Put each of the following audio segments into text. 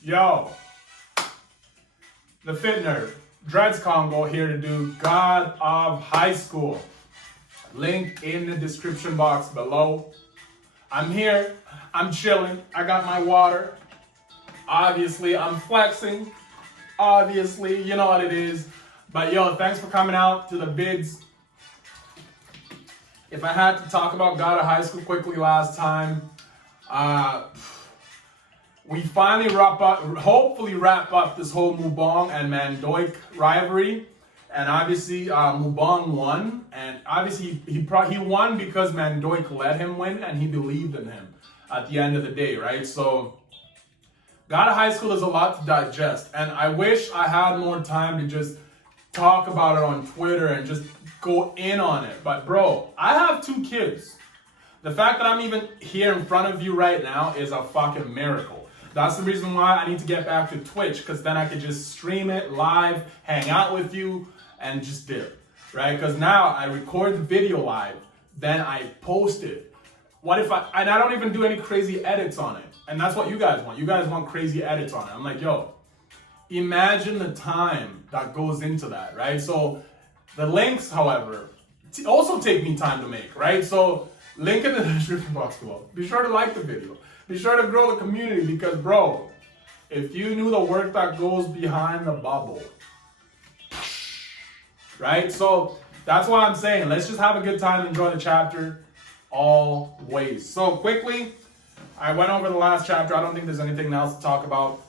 Yo, the Fit Nerd, Dreads Congo here to do God of High School. Link in the description box below. I'm here, I'm chilling, I got my water. Obviously, I'm flexing. Obviously, you know what it is. But yo, thanks for coming out to the vids. If I had to talk about God of High School quickly last time, we finally hopefully wrap up this whole Mubong and Mandoik rivalry. And obviously, Mubong won. And obviously, he won because Mandoik let him win and he believed in him at the end of the day, right? So, God of High School is a lot to digest. And I wish I had more time to just talk about it on Twitter and just go in on it. But bro, I have 2 kids. The fact that I'm even here in front of you right now is a fucking miracle. That's the reason why I need to get back to Twitch, because then I could just stream it live, hang out with you, and just dip, right? Because now I record the video live, then I post it. What if I don't even do any crazy edits on it? And that's what you guys want. You guys want crazy edits on it. I'm like, yo, imagine the time that goes into that, right? So the links, however, also take me time to make, right? So link in the description box below. Be sure to like the video. Be sure to grow the community because, bro, if you knew the work that goes behind the bubble, right? So that's why I'm saying, let's just have a good time and enjoy the chapter always. So quickly, I went over the last chapter. I don't think there's anything else to talk about.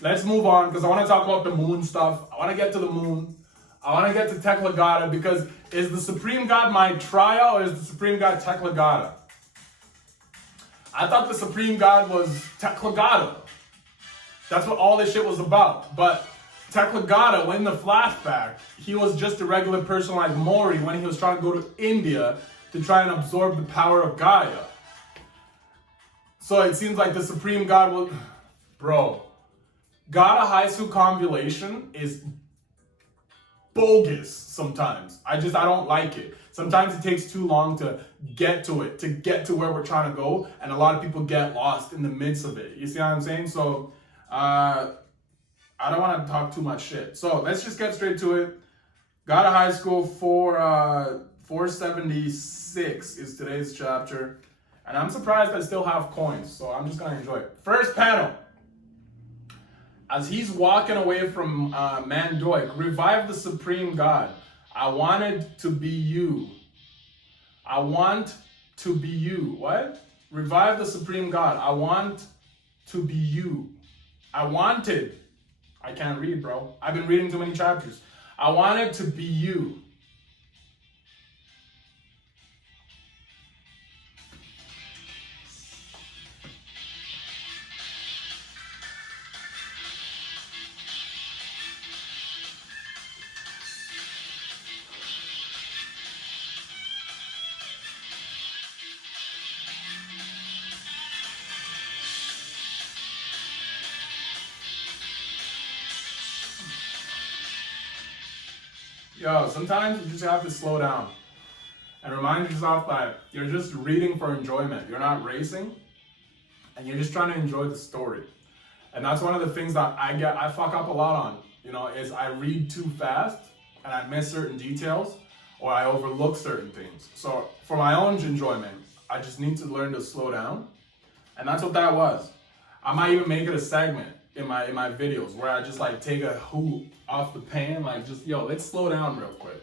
Let's move on because I want to talk about the moon stuff. I want to get to the moon. I want to get to Teklagata because is the Supreme God my trial or is the Supreme God Teklagata? I thought the Supreme God was Teklagata. That's what all this shit was about. But Teklagata, in the flashback, he was just a regular person like Mori when he was trying to go to India to try and absorb the power of Gaia. So it seems like the Supreme God will... Bro, God of High School convolation is bogus sometimes. I don't like it. Sometimes it takes too long to get to it, to get to where we're trying to go, and a lot of people get lost in the midst of it. You see what I'm saying? So, I don't want to talk too much shit. So, let's just get straight to it. God of High School 476 is today's chapter, and I'm surprised I still have coins, so I'm just going to enjoy it. First panel. As he's walking away from Mandoik, revive the Supreme God. I wanted to be you. I want to be you. What? Revive the Supreme God. I want to be you. I wanted. I can't read, bro. I've been reading too many chapters. I wanted to be you. Yo, sometimes you just have to slow down and remind yourself that you're just reading for enjoyment. You're not racing, and you're just trying to enjoy the story. And that's one of the things that I fuck up a lot on, is I read too fast and I miss certain details or I overlook certain things. So for my own enjoyment, I just need to learn to slow down. And that's what that was. I might even make it a segment in my videos where I just like take a hoop off the pan, like just, yo, let's slow down real quick.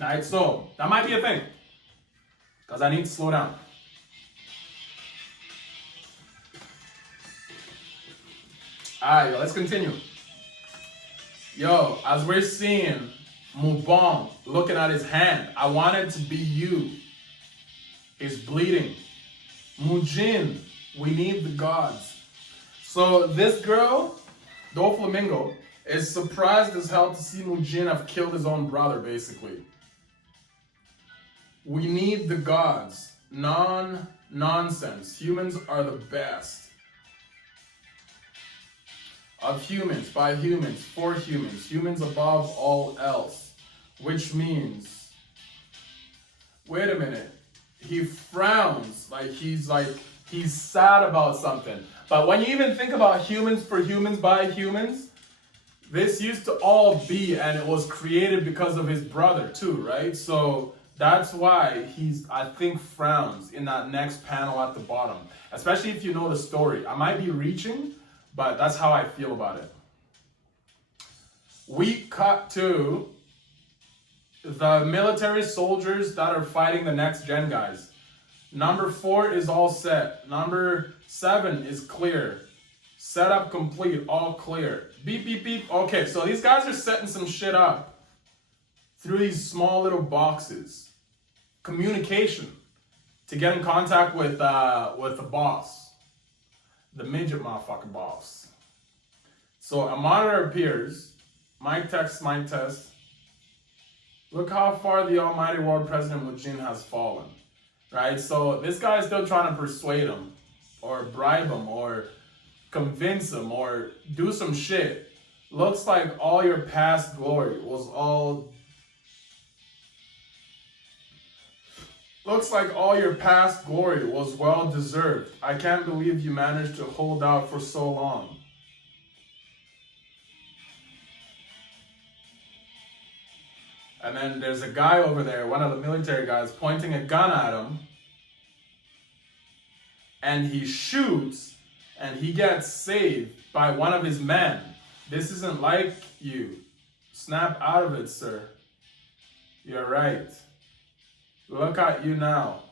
Alright, so that might be a thing, because I need to slow down. Alright, yo, let's continue. Yo, as we're seeing Mubong looking at his hand, I wanted to be you. He's bleeding. Mujin, we need the gods. So this girl, Doflamingo, is surprised as hell to see Mujin have killed his own brother, basically. We need the gods. Nonsense. Humans are the best. Of humans, by humans, for humans. Humans above all else. Which means... Wait a minute. He frowns like he's like He's sad about something. But when you even think about humans for humans by humans, this used to all be, and it was created because of his brother too, right? So that's why he's, I think, frowns in that next panel at the bottom. Especially if you know the story. I might be reaching, but that's how I feel about it. We cut to the military soldiers that are fighting the next gen guys. Number 4 is all set. Number 7 is clear. Setup complete, all clear. Beep, beep, beep. Okay, so these guys are setting some shit up through these small little boxes. Communication to get in contact with the boss. The midget motherfucking boss. So a monitor appears. Mic test, mic test. Look how far the almighty world president Mujin has fallen. Right? So this guy is still trying to persuade him or bribe him or convince him or do some shit. Looks like all your past glory was all... Looks like all your past glory was well deserved. I can't believe you managed to hold out for so long. And then there's a guy over there, one of the military guys, pointing a gun at him. And he shoots, and he gets saved by one of his men. This isn't like you. Snap out of it, sir. You're right. Look at you now.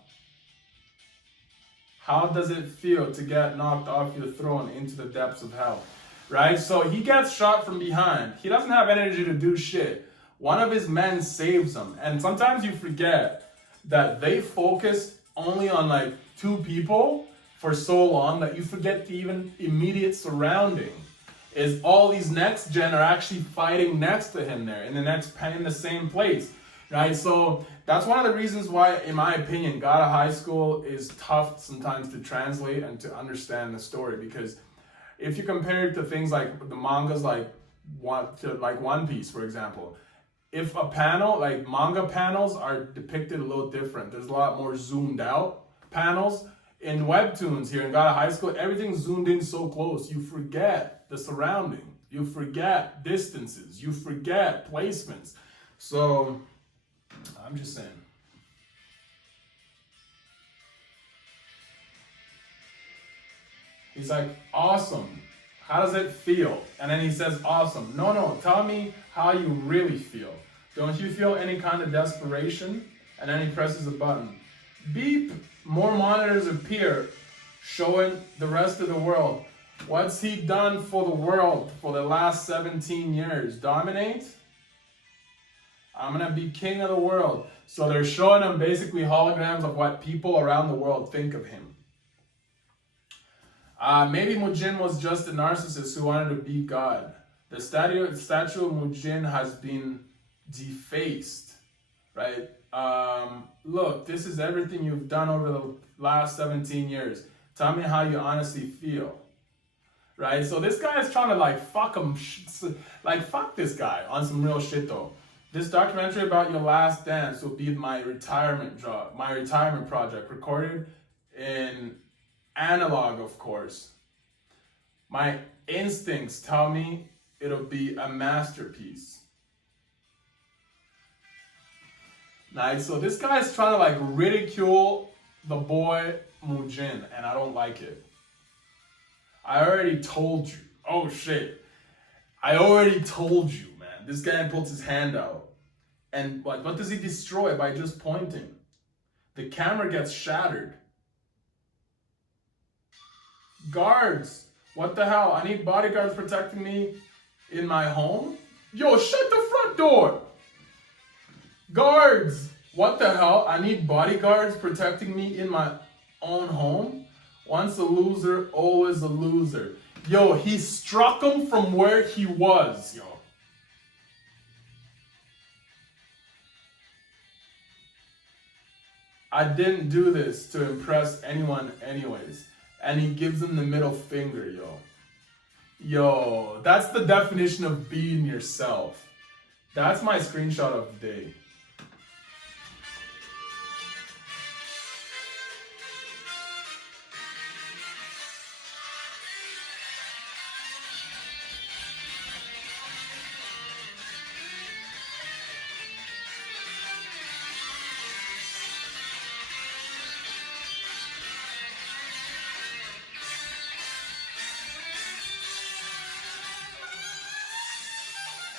How does it feel to get knocked off your throne into the depths of hell? Right? So he gets shot from behind. He doesn't have energy to do shit. One of his men saves him. And sometimes you forget that they focused only on like 2 people for so long that you forget the even immediate surrounding. Is all these next gen are actually fighting next to him there in the same place. Right? So that's one of the reasons why, in my opinion, God of High School is tough sometimes to translate and to understand the story. Because if you compare it to things like the mangas like One Piece, for example, if a panel, like manga panels are depicted a little different. There's a lot more zoomed out panels. In webtoons here in God of High School, everything's zoomed in so close. You forget the surrounding. You forget distances. You forget placements. So, I'm just saying. He's like, awesome. How does it feel? And then he says, awesome. No, tell me how you really feel. Don't you feel any kind of desperation? And then he presses a button. Beep. More monitors appear, showing the rest of the world. What's he done for the world for the last 17 years? Dominate? I'm gonna be king of the world. So they're showing him basically holograms of what people around the world think of him. Maybe Mujin was just a narcissist who wanted to be God. The statue of Mujin has been defaced, right? Look, this is everything you've done over the last 17 years. Tell me how you honestly feel, right? So this guy is trying to like fuck him, like fuck this guy on some real shit though. This documentary about your last dance will be my retirement project, recorded in analog, of course. My instincts tell me it'll be a masterpiece. Nice. So this guy's trying to like ridicule the boy Mujin, and I don't like it. I already told you. Oh shit. I already told you, man. This guy puts his hand out. And what does he destroy by just pointing? The camera gets shattered. Guards. What the hell? I need bodyguards protecting me in my home? Yo, shut the front door! Guards! What the hell? I need bodyguards protecting me in my own home? Once a loser, always a loser. Yo, he struck him from where he was, yo. I didn't do this to impress anyone anyways. And he gives him the middle finger, yo. Yo, that's the definition of being yourself. That's my screenshot of the day.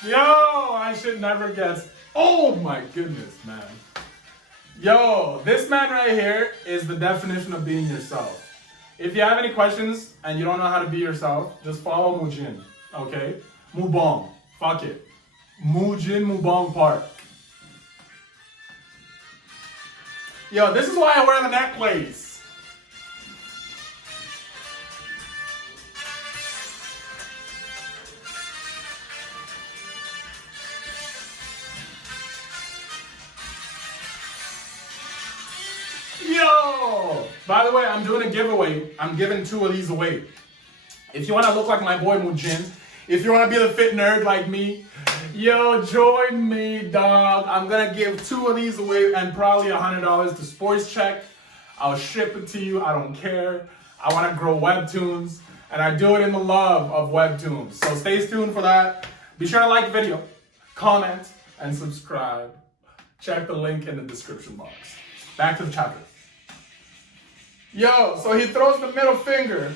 Yo, I should never guess. Oh my goodness, man. Yo, this man right here is the definition of being yourself. If you have any questions and you don't know how to be yourself, just follow Mujin, okay? Mubong, fuck it. Mujin Mubong Park. Yo, this is why I wear the necklace. Yo! By the way, I'm doing a giveaway. I'm giving 2 of these away. If you want to look like my boy Mujin, if you want to be the fit nerd like me, yo, join me, dog. I'm going to give 2 of these away and probably $100 to Sports Check. I'll ship it to you. I don't care. I want to grow webtoons, and I do it in the love of webtoons. So stay tuned for that. Be sure to like the video, comment, and subscribe. Check the link in the description box. Back to the chapter. Yo, so he throws the middle finger.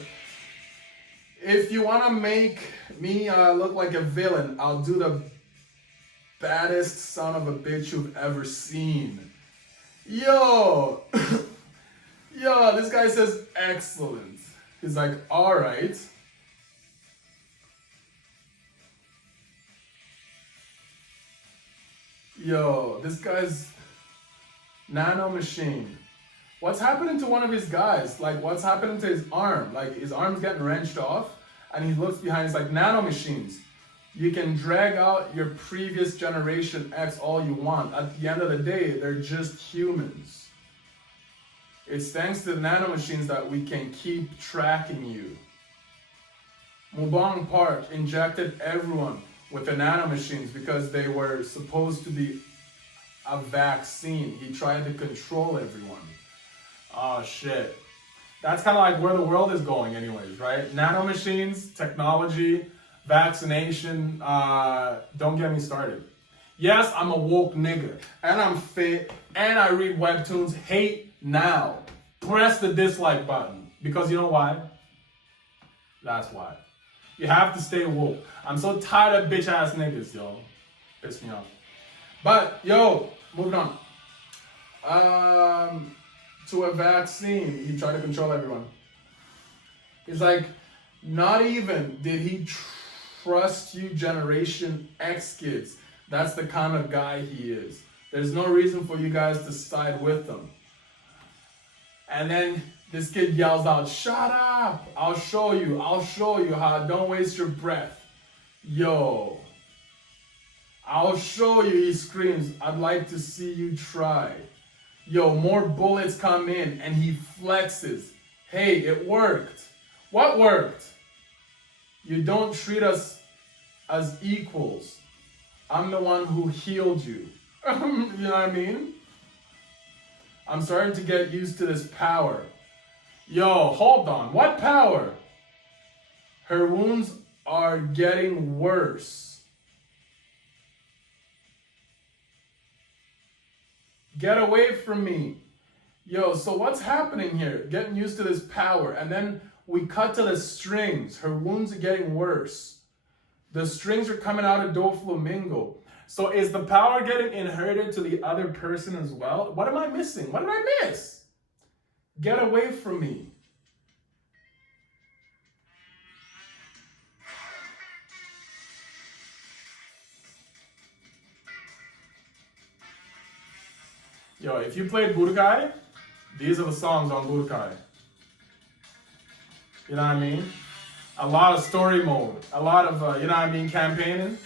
If you want to make me look like a villain, I'll do the baddest son of a bitch you've ever seen. Yo, yo, this guy says excellent. He's like, all right. Yo, this guy's Nanomachine. What's happening to one of his guys? Like, what's happening to his arm? Like, his arm's getting wrenched off, and he looks behind. It's like Nanomachines. You can drag out your previous generation X all you want. At the end of the day, they're just humans. It's thanks to the Nanomachines that we can keep tracking you. Mubong Park injected everyone with the Nanomachines because they were supposed to be a vaccine. He tried to control everyone. Oh shit. That's kind of like where the world is going anyways, right? Nanomachines, technology, vaccination, don't get me started. Yes, I'm a woke nigga, and I'm fit, and I read webtoons. Hate now. Press the dislike button. Because you know why? That's why. You have to stay woke. I'm so tired of bitch ass niggas, yo. Piss me off. But, yo, moving on. To a vaccine, he tried to control everyone. He's like, not even did he trust you Generation X kids. That's the kind of guy he is. There's no reason for you guys to side with them. And then this kid yells out, shut up! I'll show you how, don't waste your breath. Yo. I'll show you, he screams, I'd like to see you try. Yo, more bullets come in and he flexes. Hey, it worked. What worked? You don't treat us as equals. I'm the one who healed you. You know what I mean? I'm starting to get used to this power. Yo, hold on. What power? Her wounds are getting worse. Get away from me. Yo, so what's happening here? Getting used to this power. And then we cut to the strings. Her wounds are getting worse. The strings are coming out of Doflamingo. So is the power getting inherited to the other person as well? What am I missing? What did I miss? Get away from me. Yo, if you played Budokai, these are the songs on Budokai. You know what I mean? A lot of story mode. A lot of, you know what I mean, campaigning.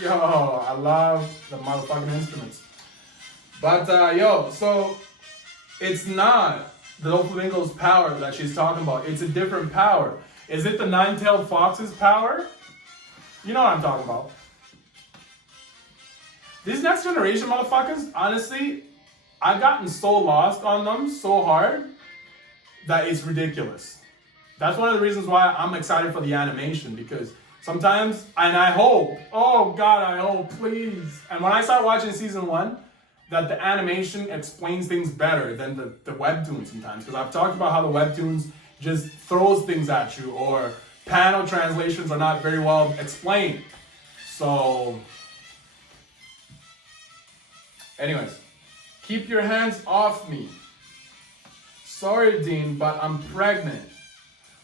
Yo, I love the motherfucking instruments. But, yo, so it's not the Doflamingo's power that she's talking about. It's a different power. Is it the nine-tailed fox's power? You know what I'm talking about. These next generation motherfuckers, honestly, I've gotten so lost on them so hard that it's ridiculous. That's one of the reasons why I'm excited for the animation, because sometimes, and I hope, oh God, I hope, please. And when I start watching season 1, that the animation explains things better than the webtoon sometimes. Because I've talked about how the webtoons just throws things at you, or panel translations are not very well explained. So, anyways, keep your hands off me. Sorry, Dean, but I'm pregnant.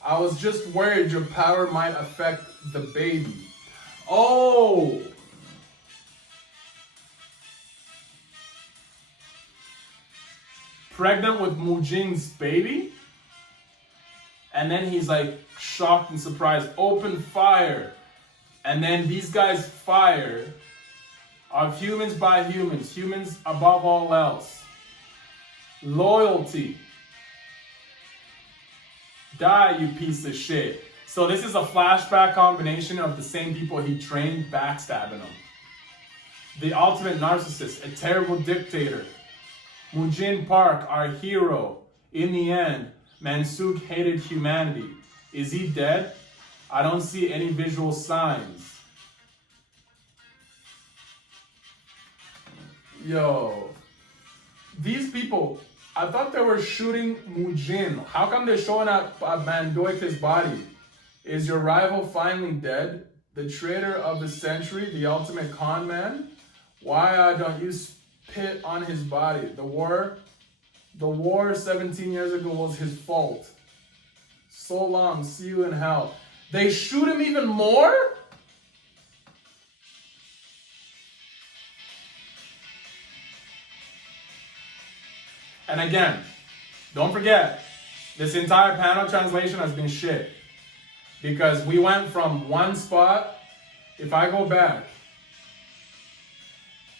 I was just worried your power might affect the baby. Oh! Pregnant with Mujin's baby? And then he's like shocked and surprised. Open fire. And then these guys fire. Of humans by humans. Humans above all else. Loyalty. Die, you piece of shit. So this is a flashback combination of the same people he trained backstabbing him. The ultimate narcissist, a terrible dictator. Mujin Park, our hero. In the end, Mansuk hated humanity. Is he dead? I don't see any visual signs. Yo. These people, I thought they were shooting Mujin. How come they're showing up Mandoika's body? Is your rival finally dead? The traitor of the century, the ultimate con man? Why don't you spit on his body? The war 17 years ago was his fault. So long, see you in hell. They shoot him even more? And again, don't forget, this entire panel translation has been shit. Because we went from one spot, if I go back,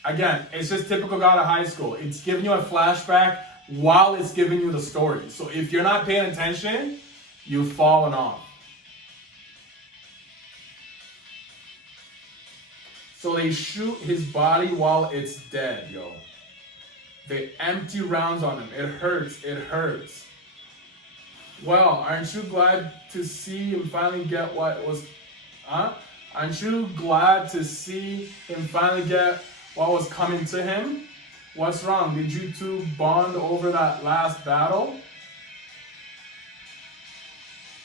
again, it's just typical God of High School. It's giving you a flashback while it's giving you the story. So if you're not paying attention, you've fallen off. So they shoot his body while it's dead, yo. They empty rounds on him. It hurts, it hurts. Well, aren't you glad to see him finally get what was, Aren't you glad to see him finally get what was coming to him? What's wrong? Did you two bond over that last battle?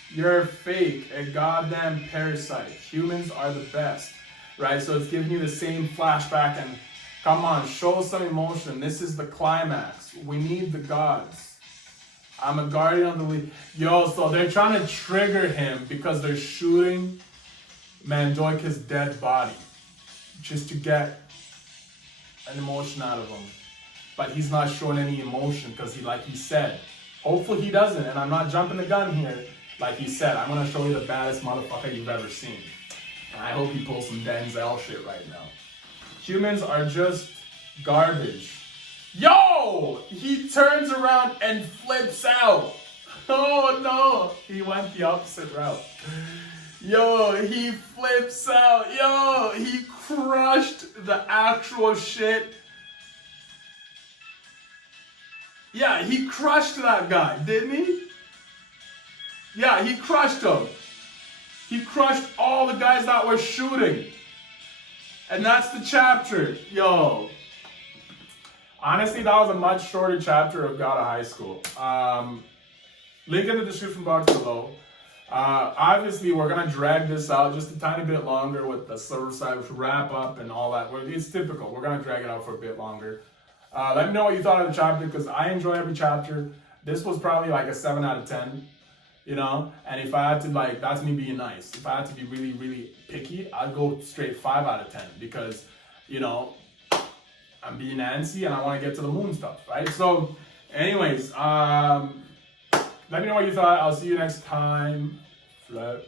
You're fake, a goddamn parasite. Humans are the best, right? So it's giving you the same flashback and come on, show some emotion. This is the climax. We need the gods. I'm a guardian of the league. Yo, so they're trying to trigger him because they're shooting Mandoika's dead body just to get an emotion out of him. But he's not showing any emotion because like he said, hopefully he doesn't, and I'm not jumping the gun here. Like he said, I'm gonna show you the baddest motherfucker you've ever seen. And I hope he pulls some Denzel shit right now. Humans are just garbage. Yo! He turns around and flips out. Oh no! He went the opposite route. Yo, he flips out. Yo, he crushed the actual shit. Yeah, he crushed that guy, didn't he? Yeah, he crushed him. He crushed all the guys that were shooting. And that's the chapter. Yo. Honestly, that was a much shorter chapter of God of High School. Link in the description box below. Obviously, we're going to drag this out just a tiny bit longer with the server side wrap up and all that. It's typical. We're going to drag it out for a bit longer. Let me know what you thought of the chapter because I enjoy every chapter. This was probably like a 7 out of 10, you know? And if I had to, like, that's me being nice. If I had to be really, really picky, I'd go straight 5 out of 10 because, you know, I'm being antsy and I want to get to the moon stuff, right? So, anyways, let me know what you thought. I'll see you next time. Flat.